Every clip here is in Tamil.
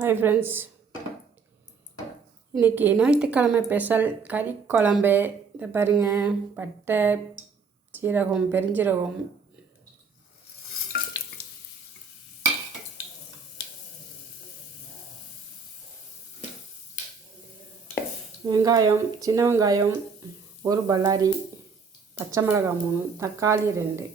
ஹாய் ஃப்ரெண்ட்ஸ் இன்றைக்கி ஞாயிற்றுக்கிழமை ஸ்பெஷல் கறி குழம்பு இதை பாருங்கள் பட்டை சீரகம் பெருஞ்சீரகம். வெங்காயம் சின்ன வெங்காயம் ஒரு பல்லாரி பச்சை மிளகாய் மூணு தக்காளி ரெண்டு.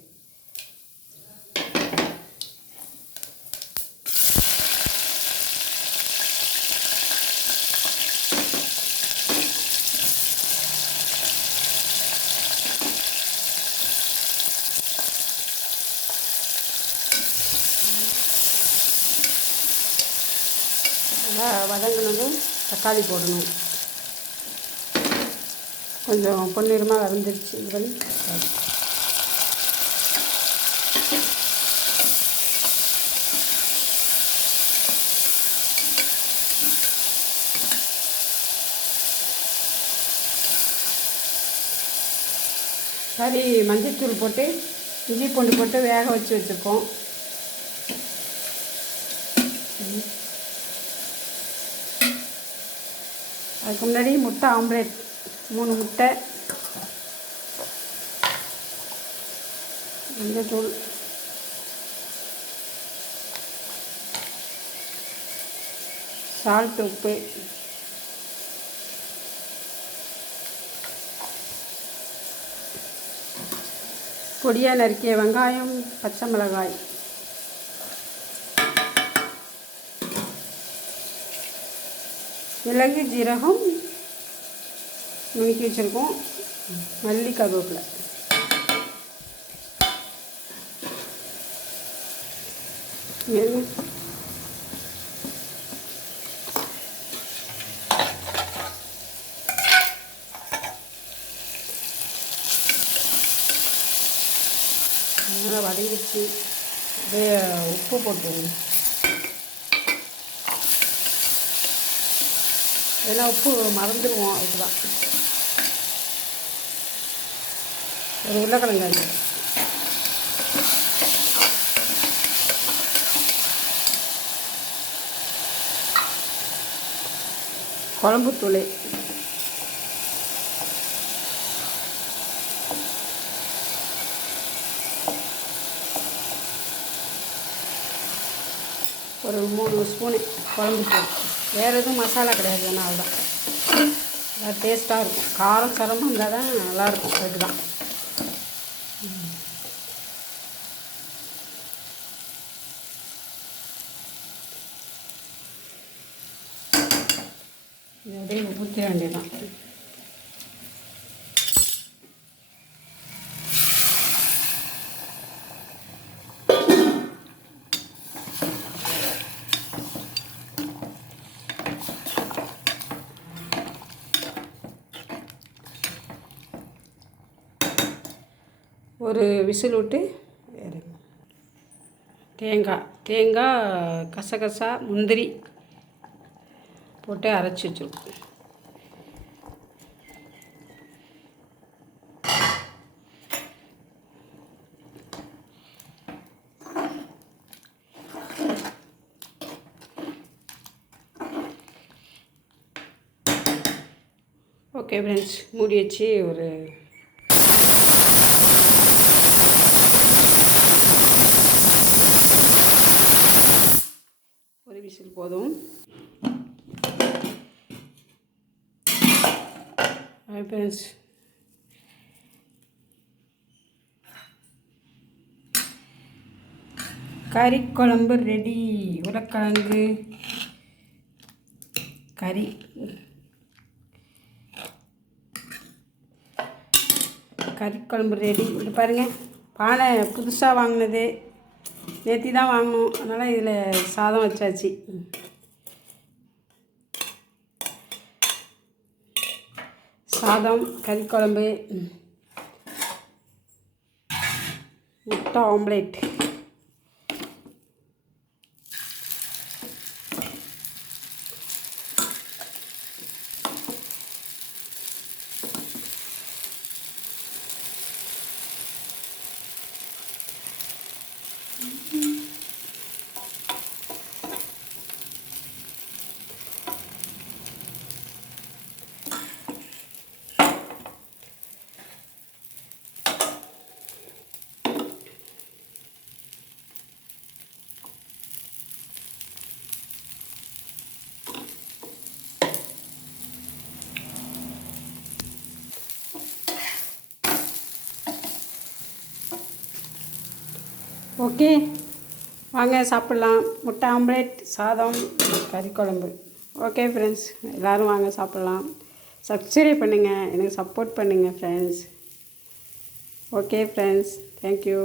நல்லா வதங்கினதும் தக்காளி போடணும். கொஞ்சம் பொன்னிறமாக வதந்துருச்சு இது பண்ணி கறி மஞ்சத்தூள் போட்டு இஞ்சி பூண்டு போட்டு வேக வச்சு வச்சுருக்கோம். அதுக்கு முன்னாடி முட்டை ஆம்லேட் மூணு முட்டை. மஞ்சத்தூள். சால்ட் உப்பு. பொடியாக நறுக்கிய வெங்காயம் பச்சை மிளகாய். மிளகு ஜீரகம் நுணுக்கி வச்சுருக்கோம் மல்லி கருவேப்பிலை நல்லா வதங்கிடுச்சு. அப்படியே உப்பு போட்டுருங்க ஏன்னா உப்பு மறந்துடுவோம் அதுதான் ஒரு உருளைக்கிழங்கு அது குழம்புத்தூள் ஒரு மூணு ஸ்பூனு குழம்பு தூள். வேறு எதுவும் மசாலா கிடையாது வேணா அதுதான் நல்லா டேஸ்ட்டாக இருக்கும். காரம் சரமாக இருந்தால் தான் நல்லாயிருக்கும் அதுக்கு தான் இது அப்படியே ஊற்ற வேண்டியதான் ஒரு விசில் விட்டு இறங்கு. தேங்காய் தேங்காய் கசகசா முந்திரி போட்டு அரைச்சி வச்சுருக்கோம் ஓகே ஃப்ரெண்ட்ஸ் மூடி வச்சு ஒரு ஒரு விசில் போதும். ஃப்ரெண்ட்ஸ் கறி குழம்பு ரெடி உருளைக்கிழங்கு. கறி. கறி குழம்பு ரெடி இது பாருங்கள் பானை புதுசாக வாங்கினது. நேற்றி தான் வாங்கினோம் அதனால் இதில் சாதம் வச்சாச்சு. சாதம் கறி குழம்பு முட்டை ஆம்லேட் ஓகே. வாங்க சாப்பிட்லாம். முட்டை ஆம்லேட் சாதம் கறி குழம்பு. ஓகே ஃப்ரெண்ட்ஸ் எல்லோரும் வாங்க சாப்பிட்லாம். சப்ஸ்கிரைப் பண்ணுங்கள் எனக்கு சப்போர்ட் பண்ணுங்கள் ஃப்ரெண்ட்ஸ் ஓகே ஃப்ரெண்ட்ஸ் தேங்க்யூ